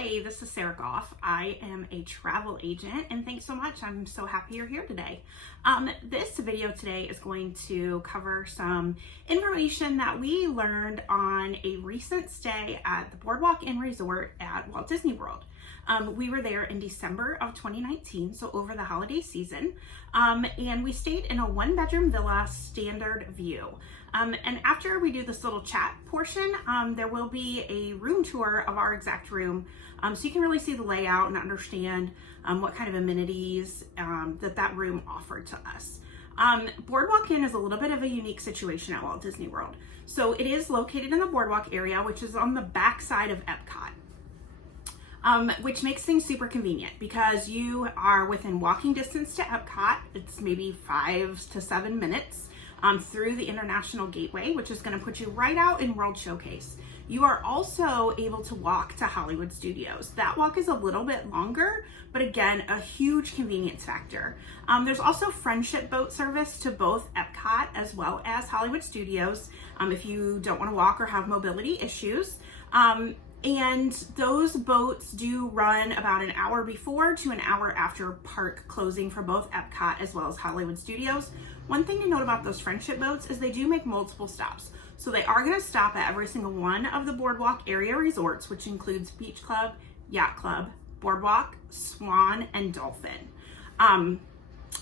Hi, this is Sarah Goff. I am a travel agent and thanks so much. I'm so happy you're here today. This video today is going to cover some information that we learned on a recent stay at the Boardwalk Inn Resort at Walt Disney World. We were there in December of 2019, so over the holiday season, and we stayed in a one-bedroom villa standard view. And after we do this little chat portion, there will be a room tour of our exact room, so you can really see the layout and understand what kind of amenities that room offered to us. Boardwalk Inn is a little bit of a unique situation at Walt Disney World. So it is located in the Boardwalk area, which is on the back side of Epcot. Which makes things super convenient because you are within walking distance to Epcot. It's maybe 5 to 7 minutes through the International Gateway, which is going to put you right out in World Showcase. You are also able to walk to Hollywood Studios. That walk is a little bit longer, but again, a huge convenience factor. There's also friendship boat service to both Epcot as well as Hollywood Studios if you don't want to walk or have mobility issues. And those boats do run about an hour before to an hour after park closing for both Epcot as well as Hollywood Studios. One thing to note about those friendship boats is they do make multiple stops. So they are going to stop at every single one of the Boardwalk area resorts, which includes Beach Club, Yacht Club, Boardwalk, Swan, and Dolphin.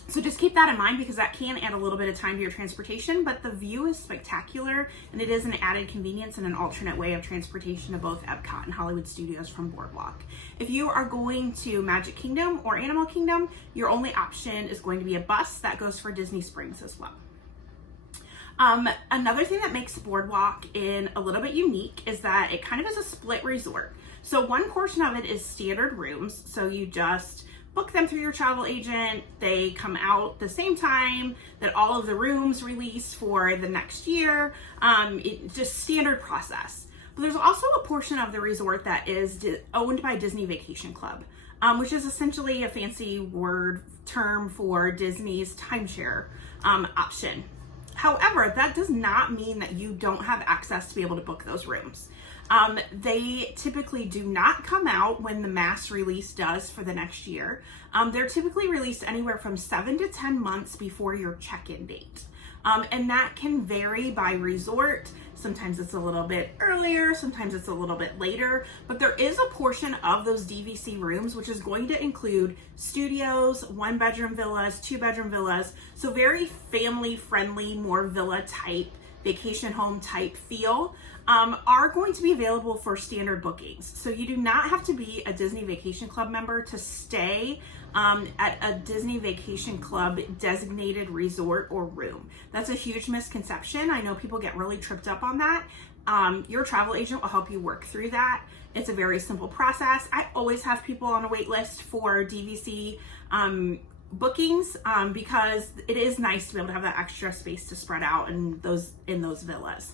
So just keep that in mind because that can add a little bit of time to your transportation, but the view is spectacular and it is an added convenience and an alternate way of transportation to both Epcot and Hollywood Studios from Boardwalk. If you are going to Magic Kingdom or Animal Kingdom, your only option is going to be a bus that goes for Disney Springs as well. Another thing that makes Boardwalk Inn a little bit unique is that it kind of is a split resort. So one portion of it is standard rooms, so you just book them through your travel agent. They come out the same time that all of the rooms release for the next year. It's just standard process. But there's also a portion of the resort that is owned by Disney Vacation Club, which is essentially a fancy word term for Disney's timeshare option. However, that does not mean that you don't have access to be able to book those rooms. They typically do not come out when the mass release does for the next year. They're typically released anywhere from 7 to 10 months before your check-in date. And that can vary by resort. Sometimes it's a little bit earlier, sometimes it's a little bit later, but there is a portion of those DVC rooms which is going to include studios, one-bedroom villas, two-bedroom villas, so very family-friendly, more villa-type, vacation home type feel, are going to be available for standard bookings. So you do not have to be a Disney Vacation Club member to stay at a Disney Vacation Club designated resort or room. That's a huge misconception. I know people get really tripped up on that. Your travel agent will help you work through that. It's a very simple process. I always have people on a wait list for DVC bookings because it is nice to be able to have that extra space to spread out in those villas.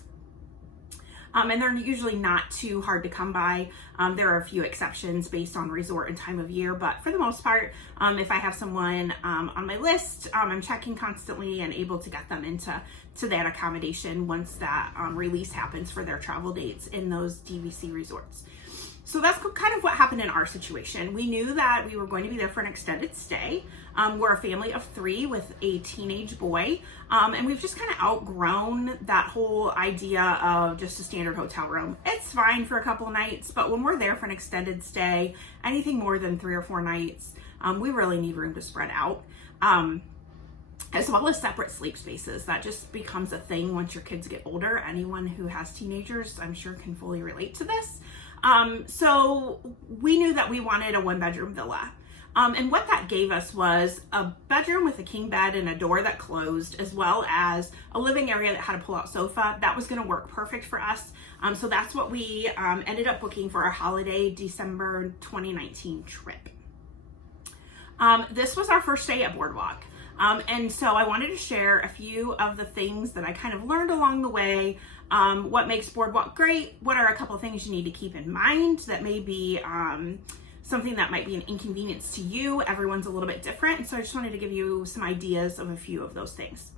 And they're usually not too hard to come by. There are a few exceptions based on resort and time of year, but for the most part, if I have someone on my list, I'm checking constantly and able to get them into that accommodation once that release happens for their travel dates in those DVC resorts. So that's kind of what happened in our situation. We knew that we were going to be there for an extended stay. We're a family of 3 with a teenage boy, and we've just kind of outgrown that whole idea of just a standard hotel room. It's fine for a couple nights, but when we're there for an extended stay, anything more than 3 or 4 nights, we really need room to spread out. As well as separate sleep spaces. That just becomes a thing once your kids get older. Anyone who has teenagers, I'm sure, can fully relate to this. So we knew that we wanted a one-bedroom villa. And what that gave us was a bedroom with a king bed and a door that closed, as well as a living area that had a pull-out sofa. That was going to work perfect for us. So that's what we ended up booking for our holiday December 2019 trip. This was our first day at Boardwalk. And so I wanted to share a few of the things that I kind of learned along the way. What makes Boardwalk great? What are a couple of things you need to keep in mind that may be something that might be an inconvenience to you? Everyone's a little bit different. And so I just wanted to give you some ideas of a few of those things.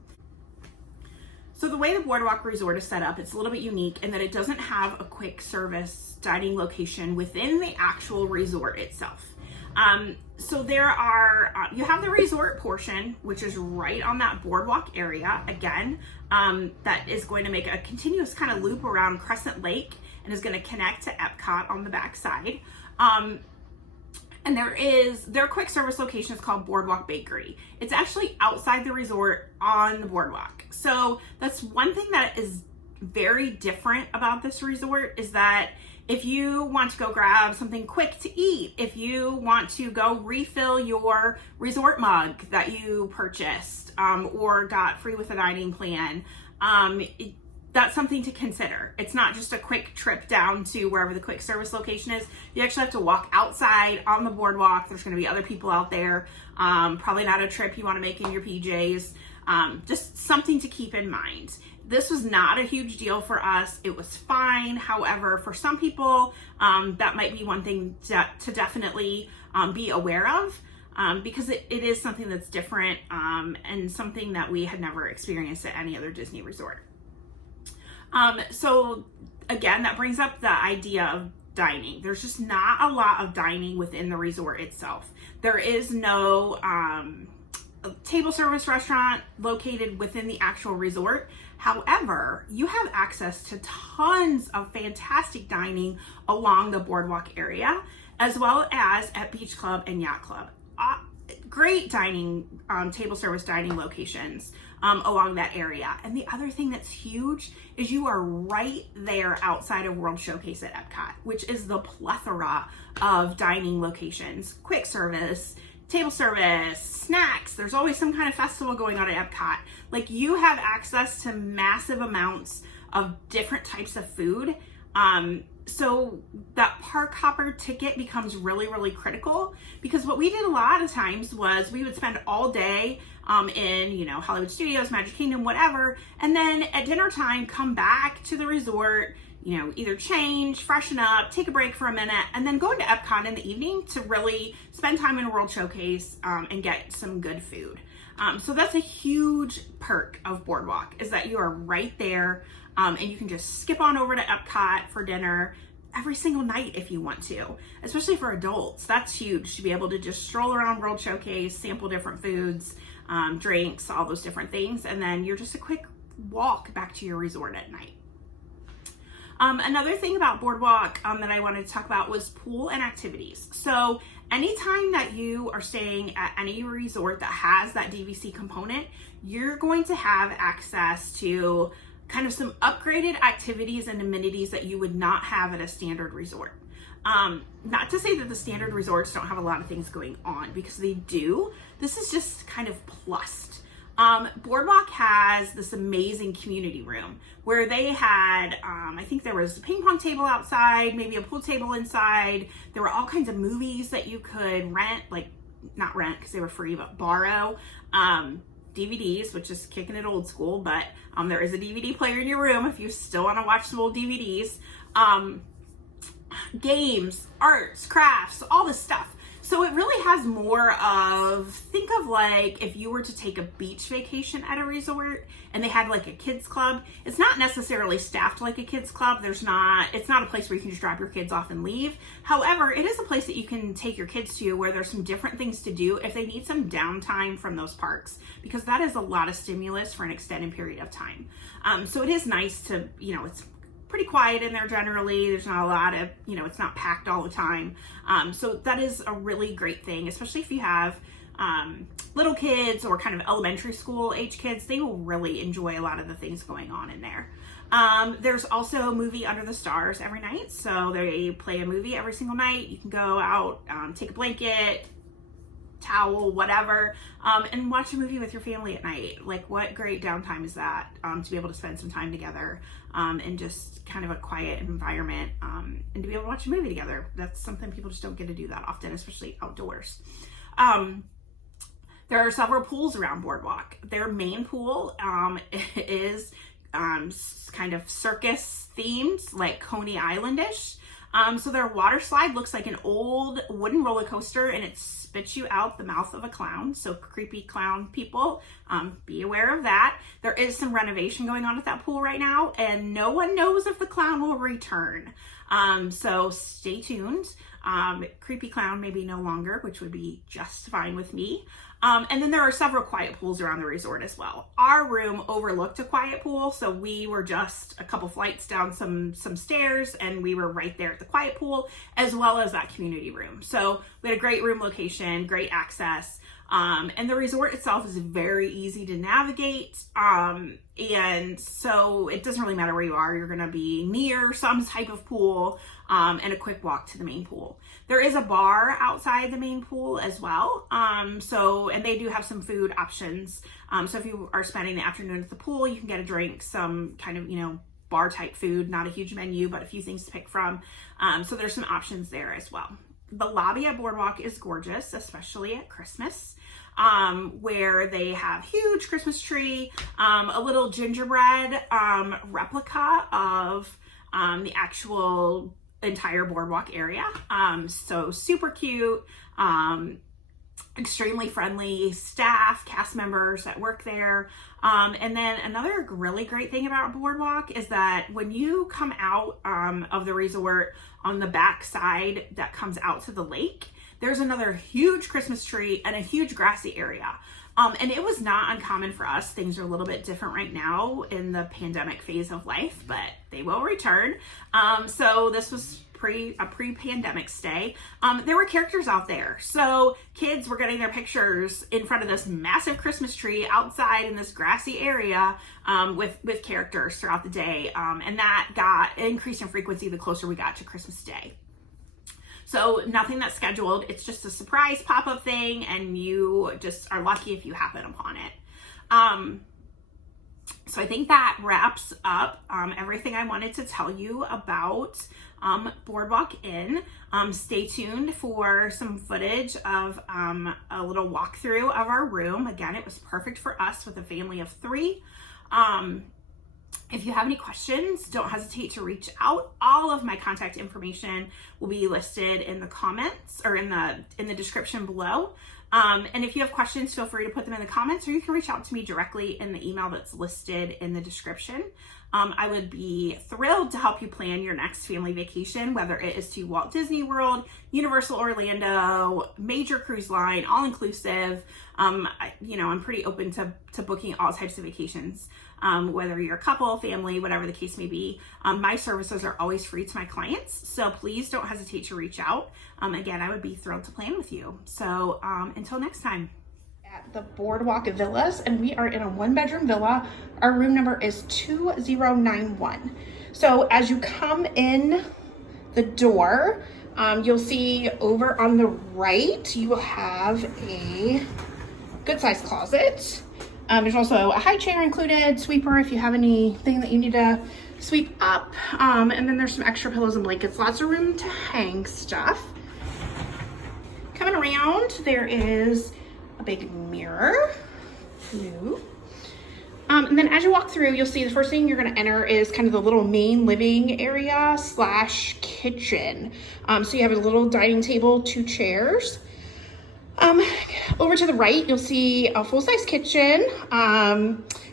So the way the Boardwalk Resort is set up, it's a little bit unique in that it doesn't have a quick service dining location within the actual resort itself. So there are, you have the resort portion, which is right on that boardwalk area, again, that is going to make a continuous kind of loop around Crescent Lake and is going to connect to Epcot on the back side. And their quick service location is called Boardwalk Bakery. It's actually outside the resort on the boardwalk. So that's one thing that is very different about this resort, is that if you want to go grab something quick to eat, if you want to go refill your resort mug that you purchased or got free with a dining plan, that's something to consider. It's not just a quick trip down to wherever the quick service location is. You actually have to walk outside on the boardwalk. There's going to be other people out there. Probably not a trip you want to make in your PJs. Just something to keep in mind. This was not a huge deal for us. It was fine. However, for some people, that might be one thing to definitely be aware of, because it is something that's different and something that we had never experienced at any other Disney resort. So again, that brings up the idea of dining. There's just not a lot of dining within the resort itself. There is no table service restaurant located within the actual resort. However, you have access to tons of fantastic dining along the boardwalk area, as well as at Beach Club and Yacht Club. Great dining, table service dining locations along that area. And the other thing that's huge is you are right there outside of World Showcase at Epcot, which is the plethora of dining locations, quick service, table service, snacks. There's always some kind of festival going on at Epcot. Like, you have access to massive amounts of different types of food. So that park hopper ticket becomes really, really critical, because what we did a lot of times was we would spend all day in, Hollywood Studios, Magic Kingdom, whatever. And then at dinner time, come back to the resort, either change, freshen up, take a break for a minute, and then go into Epcot in the evening to really spend time in World Showcase and get some good food. So that's a huge perk of Boardwalk, is that you are right there, and you can just skip on over to Epcot for dinner every single night if you want to, especially for adults. That's huge, to be able to just stroll around World Showcase, sample different foods, drinks, all those different things, and then you're just a quick walk back to your resort at night. Another thing about Boardwalk that I wanted to talk about was pool and activities. So anytime that you are staying at any resort that has that DVC component, you're going to have access to kind of some upgraded activities and amenities that you would not have at a standard resort. Not to say that the standard resorts don't have a lot of things going on, because they do. This is just kind of plussed. Boardwalk has this amazing community room where they had, I think there was a ping pong table outside, maybe a pool table inside. There were all kinds of movies that you could rent, like not rent because they were free, but borrow. DVDs, which is kicking it old school, but there is a DVD player in your room if you still want to watch some old DVDs. Games, arts, crafts, all this stuff. So it really has more of, think of like if you were to take a beach vacation at a resort and they had like a kids club. It's not necessarily staffed like a kids club. It's not a place where you can just drop your kids off and leave. However, it is a place that you can take your kids to where there's some different things to do if they need some downtime from those parks, because that is a lot of stimulus for an extended period of time. So it is nice to, it's pretty quiet in there generally. There's not a lot of, it's not packed all the time. So that is a really great thing, especially if you have little kids or kind of elementary school age kids. They will really enjoy a lot of the things going on in there. There's also a movie under the stars every night. So they play a movie every single night. You can go out, take a blanket, towel, whatever, and watch a movie with your family at night. Like, what great downtime is that, to be able to spend some time together in just kind of a quiet environment, and to be able to watch a movie together. That's something people just don't get to do that often, especially outdoors. There are several pools around Boardwalk. Their main pool is kind of circus themed, like Coney Island-ish. So their water slide looks like an old wooden roller coaster, and it spits you out the mouth of a clown. So creepy clown people, be aware of that. There is some renovation going on at that pool right now, and no one knows if the clown will return. So stay tuned. Creepy clown maybe no longer, which would be just fine with me. And then there are several quiet pools around the resort as well. Our room overlooked a quiet pool, so we were just a couple flights down some stairs, and we were right there at the quiet pool, as well as that community room. So we had a great room location, great access, and the resort itself is very easy to navigate. And so it doesn't really matter where you are. You're going to be near some type of pool, and a quick walk to the main pool. There is a bar outside the main pool as well. And they do have some food options. So if you are spending the afternoon at the pool, you can get a drink, some kind of, bar type food, not a huge menu, but a few things to pick from. So there's some options there as well. The lobby at Boardwalk is gorgeous, especially at Christmas, where they have huge Christmas tree, a little gingerbread replica of the actual entire Boardwalk area. So super cute, extremely friendly staff, cast members that work there. And then another really great thing about Boardwalk is that when you come out of the resort on the back side that comes out to the lake, there's another huge Christmas tree and a huge grassy area. And it was not uncommon for us. Things are a little bit different right now in the pandemic phase of life, but they will return. So this was a pre-pandemic stay. There were characters out there. So kids were getting their pictures in front of this massive Christmas tree outside in this grassy area with characters throughout the day. And that got increased in frequency the closer we got to Christmas Day. So nothing that's scheduled. It's just a surprise pop-up thing, and you just are lucky if you happen upon it. So I think that wraps up everything I wanted to tell you about Boardwalk Inn. Stay tuned for some footage of a little walkthrough of our room. Again, it was perfect for us with a family of 3. If you have any questions, don't hesitate to reach out. All of my contact information will be listed in the comments or in the description below. And if you have questions, feel free to put them in the comments, or you can reach out to me directly in the email that's listed in the description. I would be thrilled to help you plan your next family vacation, whether it is to Walt Disney World, Universal Orlando, major cruise line, all inclusive. I'm pretty open to booking all types of vacations, whether you're a couple, family, whatever the case may be. My services are always free to my clients, so please don't hesitate to reach out. Again, I would be thrilled to plan with you. So until next time. At the Boardwalk Villas, and we are in a 1-bedroom villa. Our room number is 2091. So as you come in the door, you'll see over on the right, you will have a good sized closet. There's also a high chair included, sweeper if you have anything that you need to sweep up. And then there's some extra pillows and blankets, lots of room to hang stuff. Coming around, there is a big mirror. Blue. And then as you walk through, you'll see the first thing you're going to enter is kind of the little main living area / kitchen. So you have a little dining table, 2 chairs. Over to the right, you'll see a full-size kitchen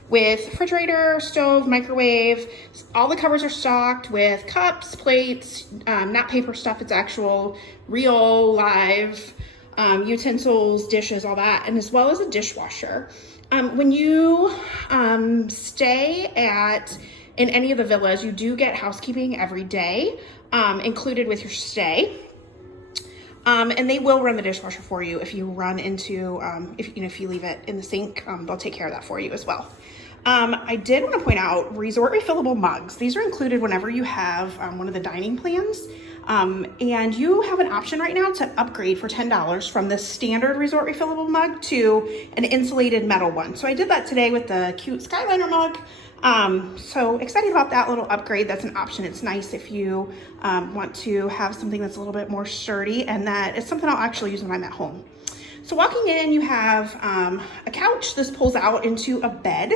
with refrigerator, stove, microwave. All the cupboards are stocked with cups, plates, not paper stuff. It's actual, real, live utensils, dishes, all that, and as well as a dishwasher. When you stay in any of the villas, you do get housekeeping every day included with your stay. And they will run the dishwasher for you if you run into, if you leave it in the sink, they'll take care of that for you as well. I did want to point out resort refillable mugs. These are included whenever you have one of the dining plans. And you have an option right now to upgrade for $10 from the standard resort refillable mug to an insulated metal one. So I did that today with the cute Skyliner mug. So excited about that little upgrade. That's an option. It's nice if you want to have something that's a little bit more sturdy, and that is something I'll actually use when I'm at home. So walking in, you have a couch. This pulls out into a bed.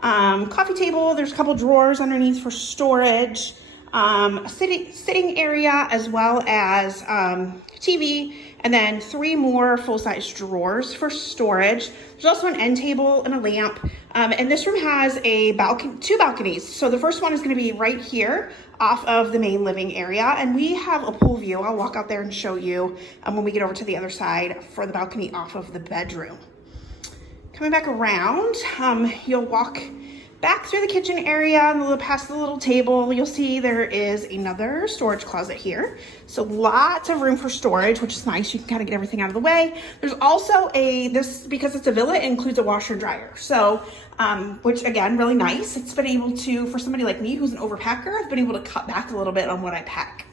Coffee table. There's a couple drawers underneath for storage. a sitting area, as well as TV, and then 3 more full-size drawers for storage. There's also an end table and a lamp. And this room has a 2 balconies. So the first one is going to be right here off of the main living area, and we have a pool view. I'll walk out there and show you when we get over to the other side for the balcony off of the bedroom. Coming back around, you'll walk back through the kitchen area and past the little table. You'll see there is another storage closet here. So lots of room for storage, which is nice. You can kind of get everything out of the way. There's also because it's a villa, it includes a washer and dryer. So, which again, really nice. It's been able to, for somebody like me who's an overpacker, I've been able to cut back a little bit on what I pack.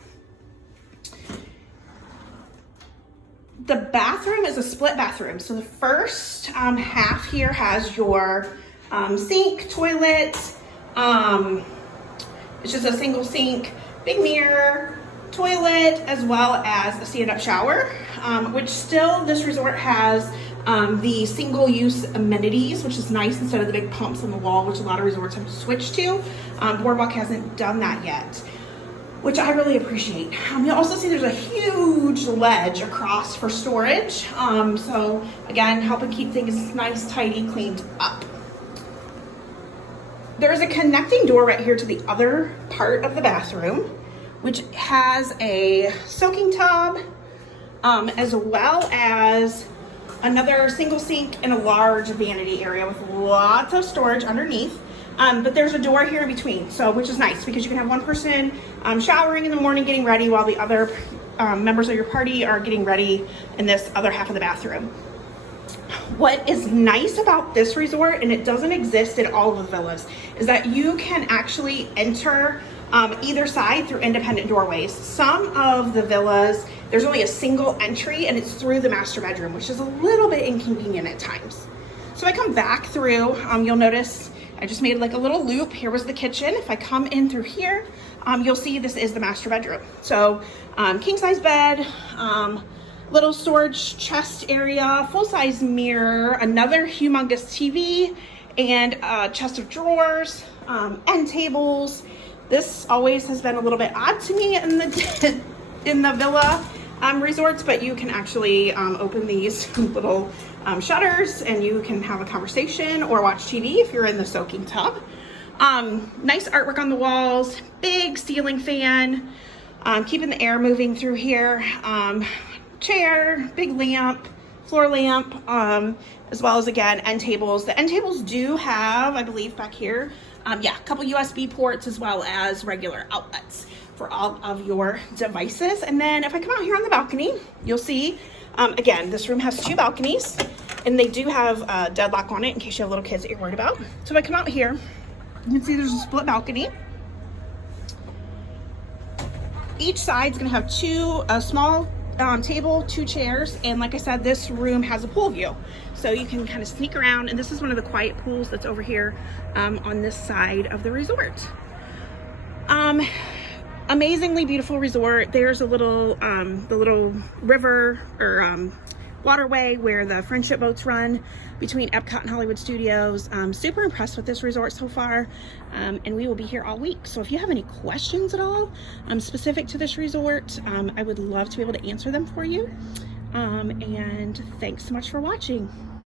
The bathroom is a split bathroom. So the first half here has your sink, toilet, it's just a single sink, big mirror, toilet, as well as a stand-up shower, which still this resort has the single-use amenities, which is nice instead of the big pumps on the wall, which a lot of resorts have switched to. Boardwalk hasn't done that yet, which I really appreciate. You'll also see there's a huge ledge across for storage. So again, helping keep things nice, tidy, cleaned up. There's a connecting door right here to the other part of the bathroom, which has a soaking tub, as well as another single sink and a large vanity area with lots of storage underneath. But there's a door here in between, so which is nice because you can have one person showering in the morning, getting ready, while the other members of your party are getting ready in this other half of the bathroom. What is nice about this resort, and it doesn't exist in all of the villas, is that you can actually enter either side through independent doorways. Some of the villas, there's only a single entry and it's through the master bedroom, which is a little bit inconvenient at times. So if I come back through, you'll notice I just made like a little loop. Here was the kitchen. If I come in through here, you'll see this is the master bedroom. So king size bed, little storage chest area, full-size mirror, another humongous TV, and a chest of drawers, end tables. This always has been a little bit odd to me in the villa resorts, but you can actually open these little shutters and you can have a conversation or watch TV if you're in the soaking tub. Nice artwork on the walls, big ceiling fan, keeping the air moving through here. Chair, big lamp, floor lamp, as well as again end tables. The end tables do have, I believe back here, a couple USB ports as well as regular outlets for all of your devices. And then if I come out here on the balcony, you'll see again, this room has 2 balconies and they do have a deadlock on it in case you have little kids that you're worried about. So if I come out here, you can see there's a split balcony. Each side's gonna have a small table, 2 chairs, and like I said, this room has a pool view, so you can kind of sneak around, and this is one of the quiet pools that's over here on this side of the resort. Amazingly beautiful resort. There's a little the little river or waterway where the friendship boats run between Epcot and Hollywood Studios. Super impressed with this resort so far, and we will be here all week. So if you have any questions at all specific to this resort, I would love to be able to answer them for you. And thanks so much for watching.